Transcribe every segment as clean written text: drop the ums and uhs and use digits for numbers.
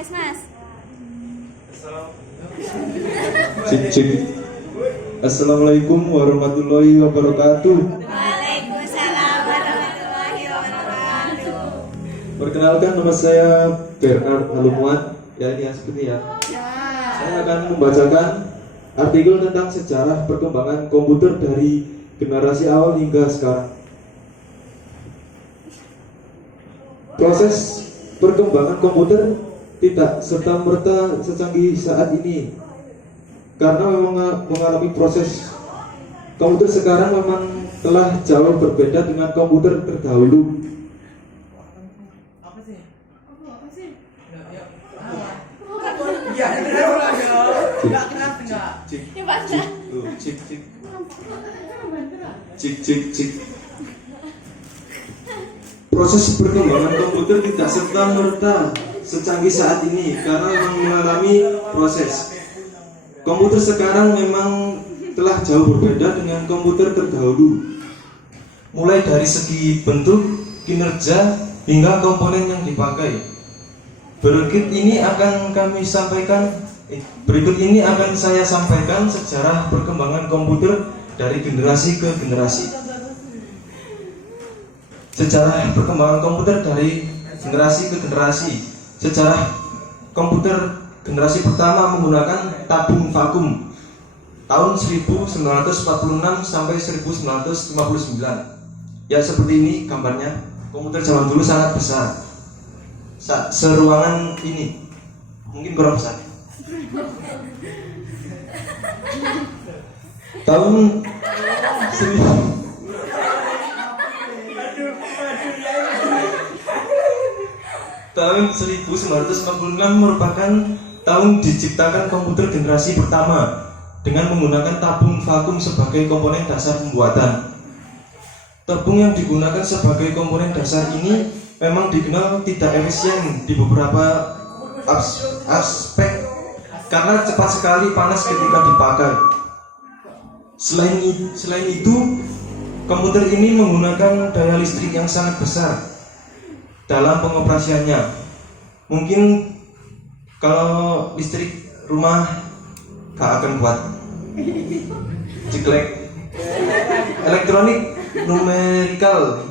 Wes Mas. Cik cik. Assalamualaikum warahmatullahi wabarakatuh. Waalaikumsalam warahmatullahi wabarakatuh. Perkenalkan, nama saya Bernard Halumuan. Ya, ini seperti ya. Saya akan membacakan artikel tentang sejarah perkembangan komputer dari generasi awal hingga sekarang. Proses perkembangan komputer tidak serta-merta secanggih saat ini, karena memang mengalami proses. Komputer sekarang memang telah jauh berbeda dengan komputer terdahulu. Cik. Proses perkembangan komputer tidak serta-merta secanggih saat ini, karena memang mengalami proses. Komputer sekarang memang telah jauh berbeda dengan komputer terdahulu, mulai dari segi bentuk, kinerja, hingga komponen yang dipakai. Berikut ini akan saya sampaikan sejarah perkembangan komputer dari generasi ke generasi. Sejarah perkembangan komputer dari generasi ke generasi. Sejarah komputer generasi pertama menggunakan tabung vakum tahun 1946 sampai 1959. Ya, seperti ini gambarnya. Komputer zaman dulu sangat besar. Seruangan ini mungkin kurang besar. Tahun 1946 merupakan tahun diciptakan komputer generasi pertama dengan menggunakan tabung vakum sebagai komponen dasar pembuatan. Tabung yang digunakan sebagai komponen dasar ini memang dikenal tidak efisien di beberapa aspek karena cepat sekali panas ketika dipakai. Selain itu, komputer ini menggunakan daya listrik yang sangat besar dalam pengoperasiannya. Mungkin kalau listrik rumah gak akan kuat. Ciklek. Elektronik numerical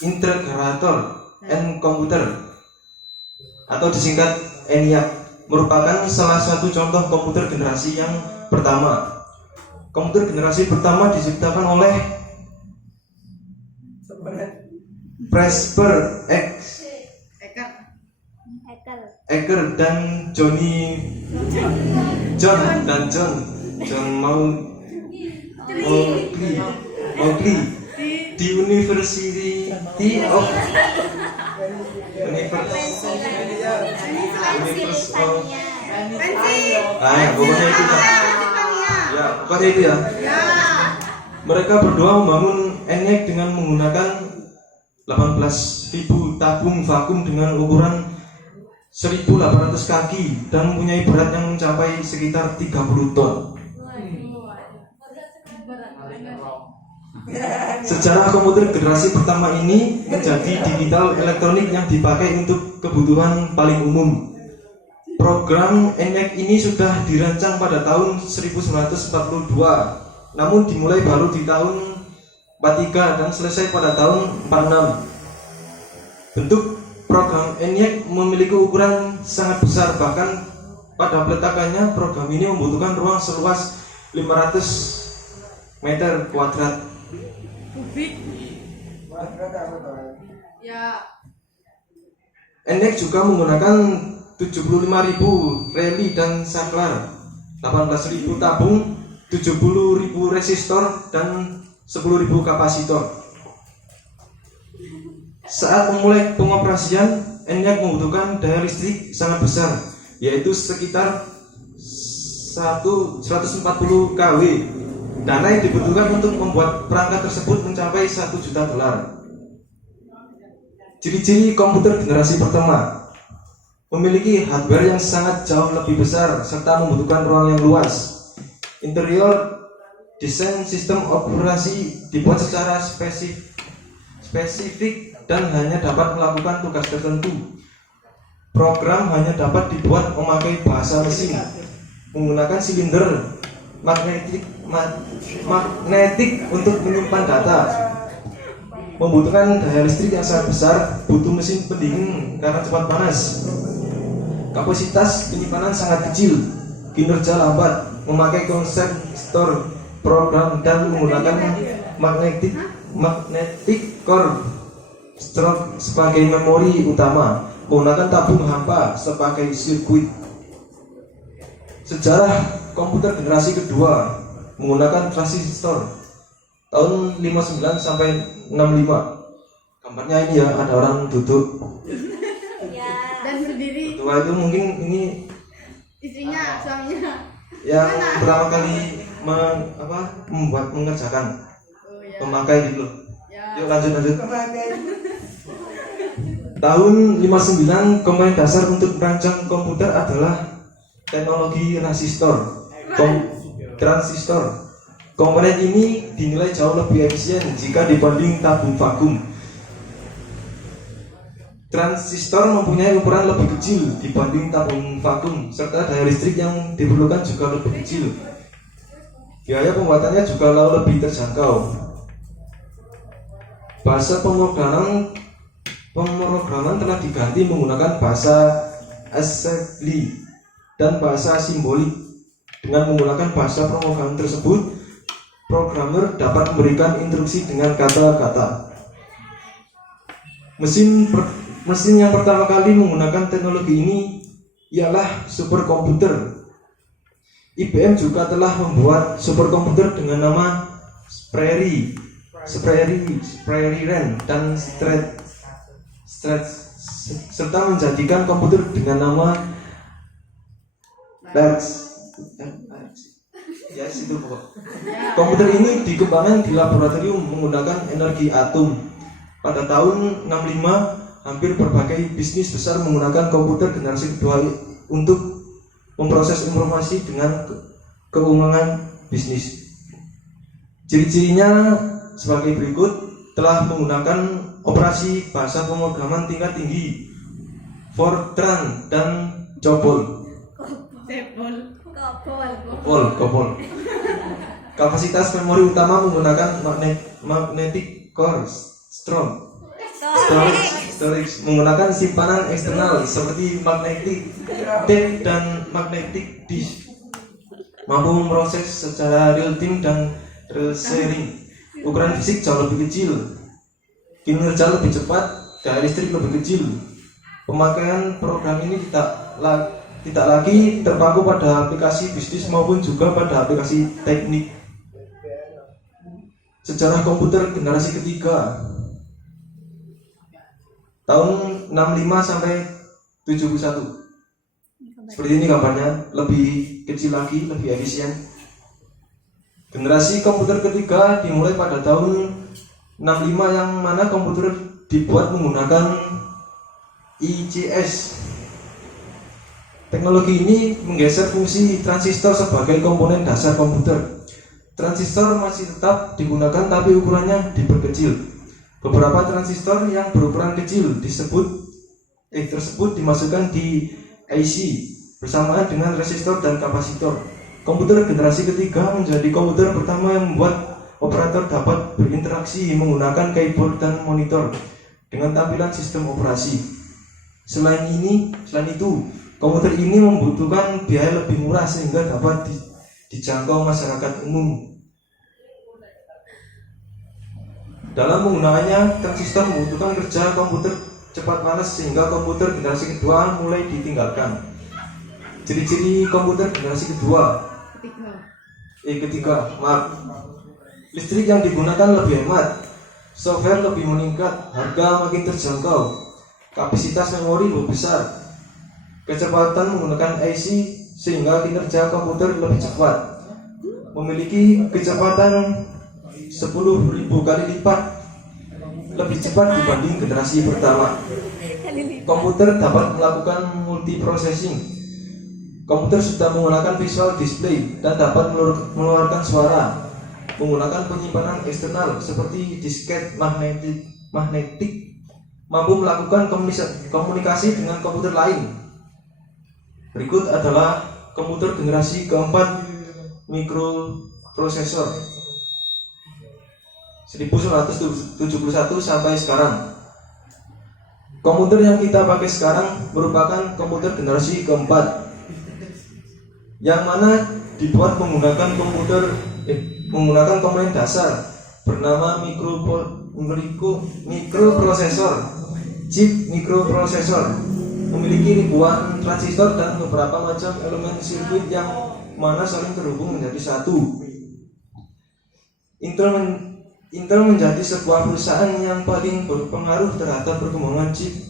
integrator and computer atau disingkat ENIAC merupakan salah satu contoh komputer generasi yang pertama. Komputer generasi pertama diciptakan oleh Presper Ecker dan John Mauchly di University of pokoknya itu ya. Mereka berdua membangun ENIAC dengan menggunakan 18.000 tabung vakum dengan ukuran 1.800 kaki dan mempunyai berat yang mencapai sekitar 30 ton. Sejarah komputer generasi pertama ini menjadi digital elektronik yang dipakai untuk kebutuhan paling umum. Program ENIAC ini sudah dirancang pada tahun 1942, namun dimulai baru di tahun 43 dan selesai pada tahun 46. Bentuk program ENIAC memiliki ukuran sangat besar, bahkan pada peletakannya program ini membutuhkan ruang seluas 500 meter kuadrat. ENIAC juga menggunakan 75.000 reli dan saklar, 18.000 tabung, 70.000 resistor dan 10.000 kapasitor. Saat memulai pengoperasian, ENIAC membutuhkan daya listrik sangat besar, yaitu sekitar 140 kW. Dana yang dibutuhkan untuk membuat perangkat tersebut mencapai $1 juta. Ciri-ciri komputer generasi pertama: memiliki hardware yang sangat jauh lebih besar serta membutuhkan ruang yang luas. Interior desain sistem operasi dibuat secara spesifik dan hanya dapat melakukan tugas tertentu. Program hanya dapat dibuat memakai bahasa mesin menggunakan silinder magnetik untuk menyimpan data. Membutuhkan daya listrik yang sangat besar, butuh mesin pendingin karena cepat panas. Kapasitas penyimpanan sangat kecil, kinerja lambat, memakai konsep store program dan menggunakan magnetic core stroke sebagai memori utama, menggunakan tabung hampa sebagai sirkuit. Sejarah komputer generasi kedua menggunakan transistor tahun 59 sampai 65. Gambarnya ini ya, ada orang duduk dan berdiri. tua itu mungkin ini Istrinya, suaminya. yang pertama kali mengerjakan pemakai gitu. Yuk lanjut. Tahun 59 komponen dasar untuk merancang komputer adalah teknologi transistor. Komponen ini dinilai jauh lebih efisien jika dibanding tabung vakum. Transistor mempunyai ukuran lebih kecil dibanding tabung vakum, serta daya listrik yang diperlukan juga lebih kecil. Biaya pembuatannya juga lebih terjangkau. Bahasa pemrograman telah diganti menggunakan bahasa assembly dan bahasa simbolik. Dengan menggunakan bahasa pemrograman tersebut, programmer dapat memberikan instruksi dengan kata-kata. Mesin yang pertama kali menggunakan teknologi ini ialah superkomputer. IBM juga telah membuat superkomputer dengan nama Prairie Ren dan serta menjadikan komputer dengan nama Lex. Ya, situ pokok. Komputer ini dikembangkan di laboratorium menggunakan energi atom. Pada tahun 65, hampir berbagai bisnis besar menggunakan komputer generasi kedua untuk memproses informasi dengan keundangan bisnis. Ciri-cirinya sebagai berikut: telah menggunakan operasi bahasa pemrograman tingkat tinggi, Fortran dan COBOL. COBOL. Kapasitas memori utama menggunakan magnetic core storage menggunakan simpanan eksternal seperti magnetic tape dan magnetic disk, mampu memproses secara real time dan real sharing. Ukuran fisik jauh lebih kecil, kinerja lebih cepat, daya listrik lebih kecil. Pemakaian program ini tidak lagi terpaku pada aplikasi bisnis maupun juga pada aplikasi teknik. Sejarah komputer generasi ketiga tahun 65 sampai 71. Seperti ini gambarnya, lebih kecil lagi, lebih efisien. Generasi komputer ketiga dimulai pada tahun 65 yang mana komputer dibuat menggunakan ICS. Teknologi ini menggeser fungsi transistor sebagai komponen dasar komputer. Transistor masih tetap digunakan tapi ukurannya diperkecil. Beberapa transistor yang berukuran kecil tersebut dimasukkan di IC bersamaan dengan resistor dan kapasitor. Komputer generasi ketiga menjadi komputer pertama yang membuat operator dapat berinteraksi menggunakan keyboard dan monitor dengan tampilan sistem operasi. Selain itu, komputer ini membutuhkan biaya lebih murah sehingga dapat dijangkau masyarakat umum. Dalam penggunaannya, transistor membutuhkan kerja komputer cepat panas sehingga komputer generasi kedua mulai ditinggalkan. Ciri-ciri komputer generasi ketiga, listrik yang digunakan lebih hemat, software lebih meningkat, harga makin terjangkau, kapasitas memori lebih besar, kecepatan menggunakan IC sehingga kinerja komputer lebih cepat, memiliki kecepatan 10.000 kali lipat lebih cepat dibanding generasi pertama. Komputer dapat melakukan multiprocessing. Komputer sudah menggunakan visual display dan dapat mengeluarkan suara, menggunakan penyimpanan eksternal seperti disket magnetik, mampu melakukan komunikasi dengan komputer lain. Berikut adalah komputer generasi keempat mikroprosesor 1971 sampai sekarang. Komputer yang kita pakai sekarang merupakan komputer generasi keempat, yang mana dibuat menggunakan komponen dasar bernama mikroprosesor, chip mikroprosesor, memiliki ribuan transistor dan beberapa macam elemen sirkuit yang mana saling terhubung menjadi satu. Intel menjadi sebuah perusahaan yang paling berpengaruh terhadap perkembangan chip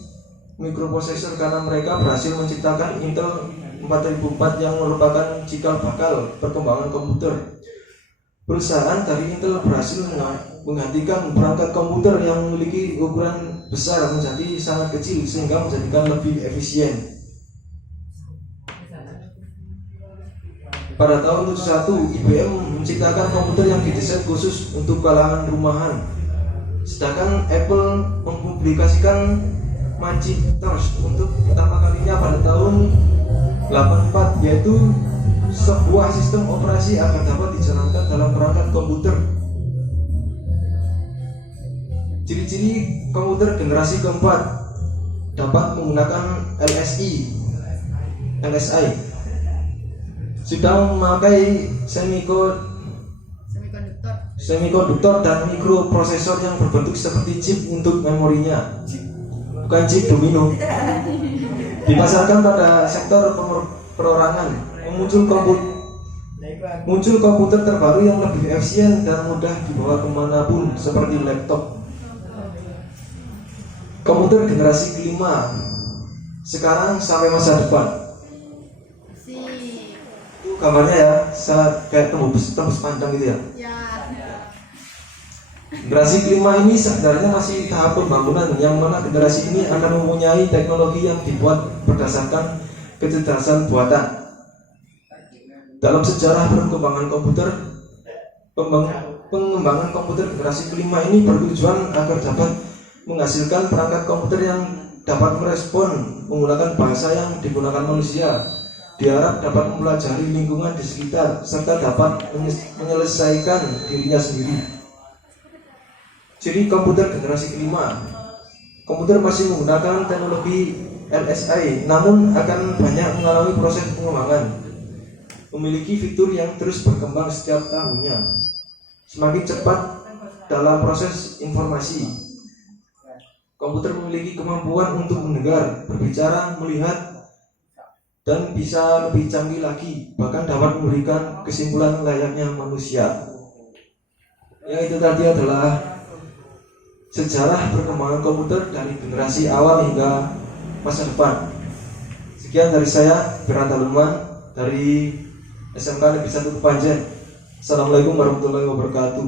mikroprosesor karena mereka berhasil menciptakan Intel 4004 yang merupakan cikal bakal perkembangan komputer. Perusahaan dari Intel berhasil menggantikan perangkat komputer yang memiliki ukuran besar menjadi sangat kecil sehingga menjadikan lebih efisien. Pada tahun 71, IBM menciptakan komputer yang didesain khusus untuk kalangan rumahan. Sedangkan Apple mempublikasikan Macintosh untuk pertama kalinya pada tahun 84, yaitu sebuah sistem operasi agar dapat dijalankan dalam perangkat komputer. Ciri-ciri komputer generasi keempat dapat menggunakan LSI, sudah memakai semikonduktor dan mikroprosesor yang berbentuk seperti chip untuk memorinya, bukan chip domino. Dipasarkan pada sektor perorangan. Muncul komputer terbaru yang lebih efisien dan mudah dibawa kemanapun seperti laptop. Komputer generasi kelima sekarang sampai masa depan. Itu gambarnya ya, kayak tembus pandang gitu ya. Generasi kelima ini sebenarnya masih tahap pembangunan, yang mana generasi ini akan mempunyai teknologi yang dibuat berdasarkan kecerdasan buatan. Dalam sejarah perkembangan komputer, pengembangan komputer generasi kelima ini bertujuan agar dapat menghasilkan perangkat komputer yang dapat merespon menggunakan bahasa yang digunakan manusia. Diharap dapat mempelajari lingkungan di sekitar serta dapat menyelesaikan dirinya sendiri. Jadi komputer generasi kelima, komputer masih menggunakan teknologi LSI, namun akan banyak mengalami proses pengembangan. Memiliki fitur yang terus berkembang setiap tahunnya, semakin cepat dalam proses informasi. Komputer memiliki kemampuan untuk mendengar, berbicara, melihat, dan bisa lebih canggih lagi, bahkan dapat memberikan kesimpulan layaknya manusia. Yang itu tadi adalah sejarah perkembangan komputer dari generasi awal hingga masa depan. Sekian dari saya, Firanda Luman dari SMK Negeri 1 Kepanjen. Assalamualaikum warahmatullahi wabarakatuh.